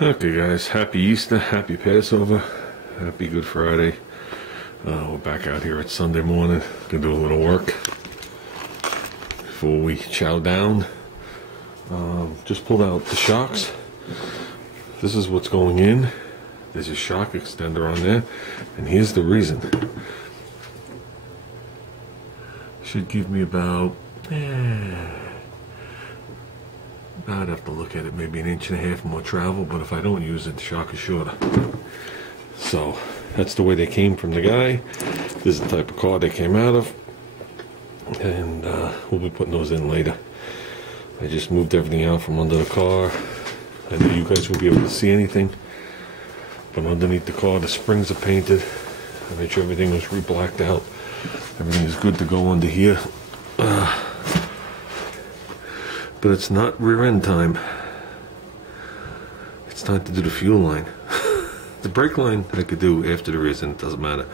Okay guys, happy Easter, happy Passover, happy Good Friday. We're back out here. It's Sunday morning. Gonna do a little work before we chow down. Just pulled out the shocks. This is what's going in. There's a shock extender on there, and here's the reason. Should give me about I'd have to look at it, maybe 1.5 inches more travel, but if I don't use it, the shock is shorter. So that's the way they came from the guy. This is the type of car they came out of, and we'll be putting those in later. I just moved everything out from under the car. I know you guys won't be able to see anything, but underneath the car the springs are painted. I made sure everything was re-blacked out. Everything is good to go under here. But it's not rear end time. It's time to do the fuel line. The brake line I could do after the race, and it doesn't matter.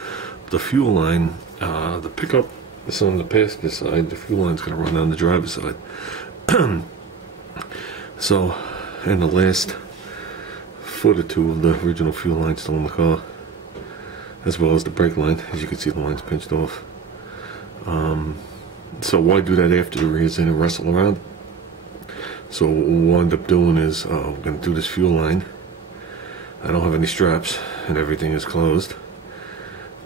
The fuel line, the pickup is on the passenger side. The fuel line's going to run down the driver's side. So, and the last foot or two of the original fuel line still in the car, as well as the brake line. As you can see, the line's pinched off. So why do that after the race and wrestle around? So what we'll end up doing is we're going to do this fuel line. I don't have any straps and everything is closed,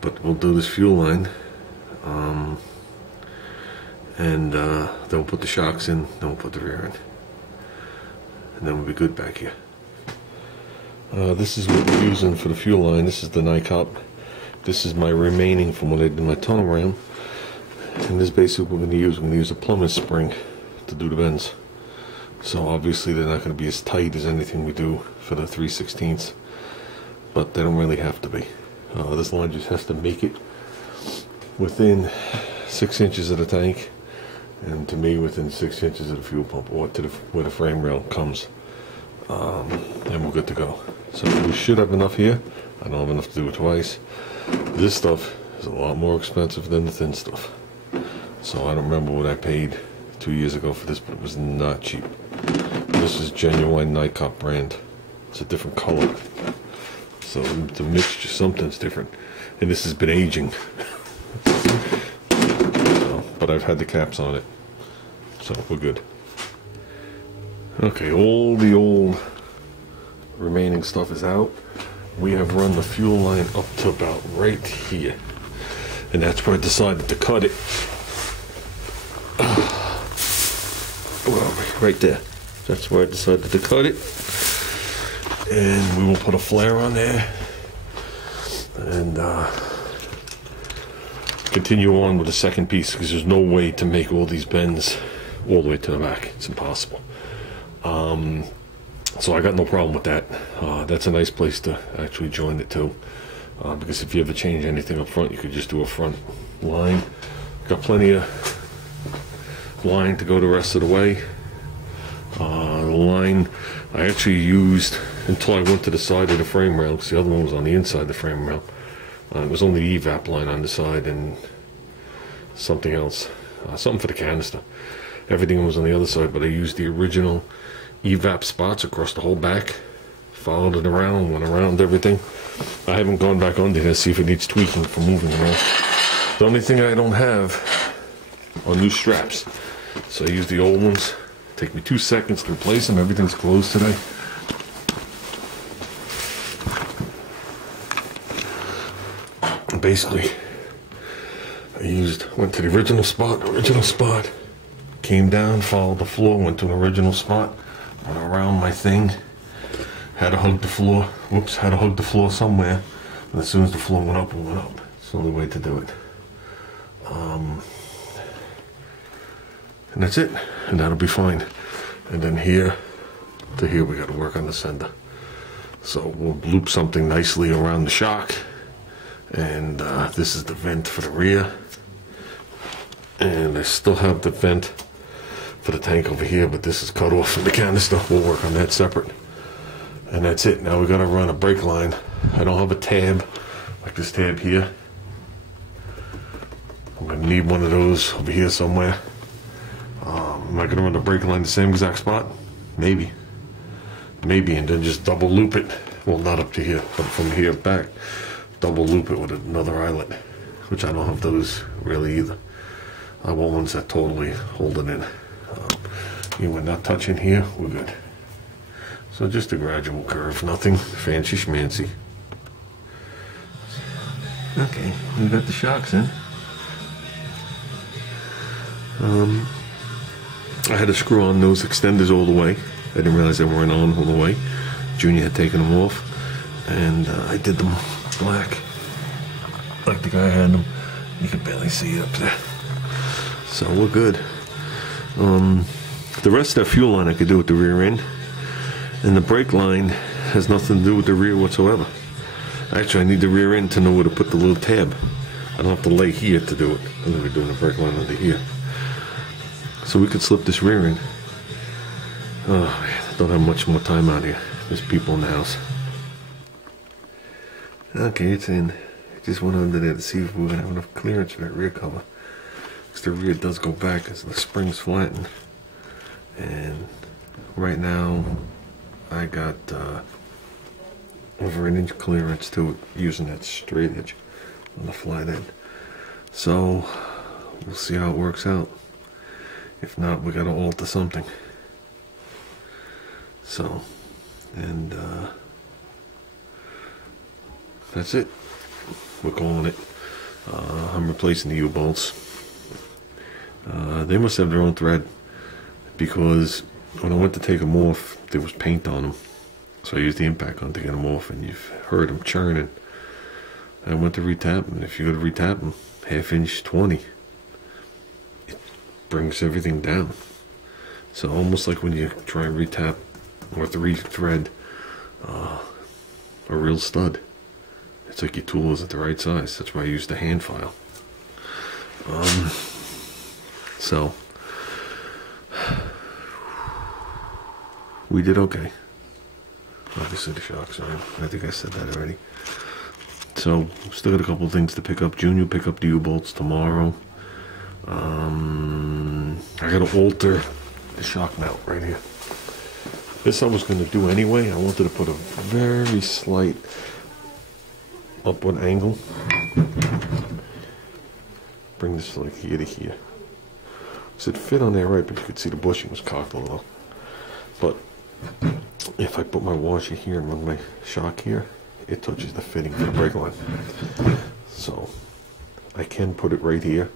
but we'll do this fuel line, and then we'll put the shocks in, then we'll put the rear end, and then we'll be good back here. This is what we're using for the fuel line. This is the Nicopp. This is my remaining from when I did my tunnel ram, and this is basically what we're going to use. We're going to use a plumber's spring to do the bends. So obviously they're not going to be as tight as anything we do for the 3/16, but they don't really have to be. This line just has to make it within 6 inches of the tank, and to me within 6 inches of the fuel pump, or to where the frame rail comes, and we're good to go. So we should have enough here. I don't have enough to do it twice. This stuff is a lot more expensive than the thin stuff, so I don't remember what I paid 2 years ago for this, but it was not cheap. This is genuine Nicopp brand. It's a different color, so the mixture, something's different, and this has been aging. But I've had the caps on it, so we're good. Okay, all the old remaining stuff is out. We have run the fuel line up to about right here, and that's where I decided to cut it. Right there. That's where I decided to cut it. And we will put a flare on there and continue on with the second piece, because there's no way to make all these bends all the way to the back. It's impossible. So I got no problem with that. That's a nice place to actually join it too, because if you ever change anything up front, you could just do a front line. Got plenty of line to go the rest of the way. The line I actually used until I went to the side of the frame rail, because the other one was on the inside of the frame rail. It was only the evap line on the side and something else, something for the canister. Everything was on the other side, but I used the original evap spots across the whole back, followed it around, went around everything. I haven't gone back under here to see if it needs tweaking for moving around. The only thing I don't have are new straps, so I use the old ones. Take me 2 seconds to replace them. Everything's closed today. And basically, went to the original spot, came down, followed the floor, went to an original spot, went around my thing, had to hug the floor. Whoops, had to hug the floor somewhere. And as soon as the floor went up, it went up. It's the only way to do it. And that's it, and that'll be fine. And then here to here we got to work on the sender. So we'll loop something nicely around the shock, and this is the vent for the rear, and I still have the vent for the tank over here, but this is cut off from the canister. We'll work on that separate, and that's it. Now we got to run a brake line. I don't have a tab like this tab here. I'm gonna need one of those over here somewhere. Am I going to run the brake line the same exact spot? Maybe. maybe, and then just double loop it. Well, not up to here, but from here back, double loop it with another eyelet, which I don't have those really either. I want ones that totally hold it in. We're not touching here, we're good. So just a gradual curve, nothing fancy schmancy. Okay, we got the shocks in. I had to screw on those extenders all the way. I didn't realize they weren't on all the way. Junior had taken them off, and I did them black, like the guy had them. You can barely see it up there. So we're good. The rest of that fuel line I could do with the rear end, and the brake line has nothing to do with the rear whatsoever. Actually, I need the rear end to know where to put the little tab. I don't have to lay here to do it. I'm going to be doing the brake line under here. So we could slip this rear end. Oh man, I don't have much more time out here. There's people in the house. Okay, it's in. I just went under there to see if we were going to have enough clearance for that rear cover. Because the rear does go back as the springs flatten. And right now, I got over 1 inch clearance to it using that straight edge on the flat end. So we'll see how it works out. If not, we gotta alter something. So, and that's it. We're calling it. I'm replacing the U-bolts. They must have their own thread, because when I went to take them off, there was paint on them. So I used the impact gun to get them off, and you've heard them churning. I went to retap them. If you go to retap them, 1/2 inch 20, it brings everything down. So almost like when you try and retap or rethread a real stud, it's like your tool is at the right size. That's why I use the hand file. So we did okay. Obviously the shocks are in. I think I said that already. So still got a couple of things to pick up. Junior will pick up the U-bolts tomorrow. I gotta alter the shock mount right here. This I was gonna do anyway. I wanted to put a very slight upward angle. Bring this like here to here. So it fit on there right, but you could see the bushing was cocked a little. But if I put my washer here and run my shock here, it touches the fitting for the brake line. So I can put it right here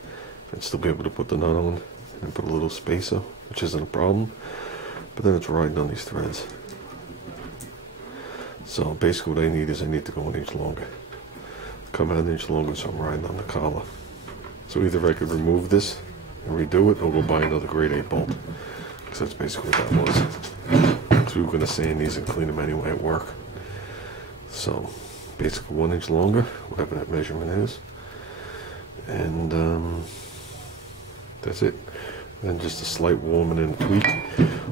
and still be able to put the nut on and put a little spacer, which isn't a problem. But then it's riding on these threads. So basically what I need is I need to go 1 inch longer. Come out 1 inch longer, so I'm riding on the collar. So either I could remove this and redo it, or go buy another grade 8 bolt. Because that's basically what that was. So we were going to sand these and clean them anyway at work. So basically 1 inch longer, whatever that measurement is. And that's it. And just a slight warming and tweak.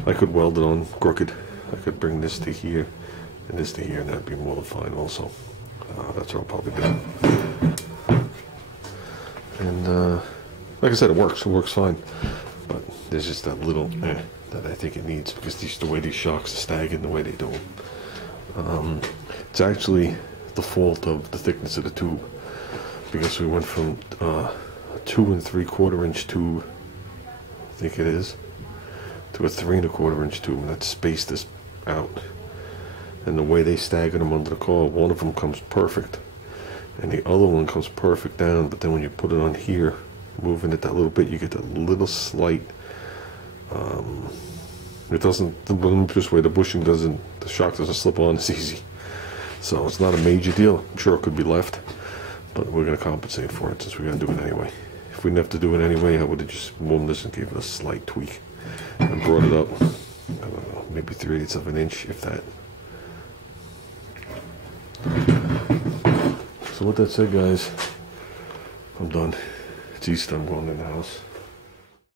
I could weld it on crooked. I could bring this to here and this to here, and that'd be more than fine also. That's what I'll probably do. And like I said, it works fine. But there's just that little that I think it needs, because the way these shocks are staggered, the way they do them. It's actually the fault of the thickness of the tube, because we went from a 2 3/4 inch tube, I think it is, to a 3 1/4 inch tube, and that spaced this out. And the way they stagger them under the car, one of them comes perfect, and the other one comes perfect down. But then when you put it on here, moving it that little bit, you get that little slight. It doesn't. This way, the bushing doesn't. The shock doesn't slip on as easy. So it's not a major deal. I'm sure it could be left, but we're going to compensate for it since we're going to do it anyway. If we didn't have to do it anyway, I would have just warmed this and gave it a slight tweak and brought it up. I don't know, maybe 3/8 of an inch, if that. So with that said, guys, I'm done. It's Easter. I'm going in the house.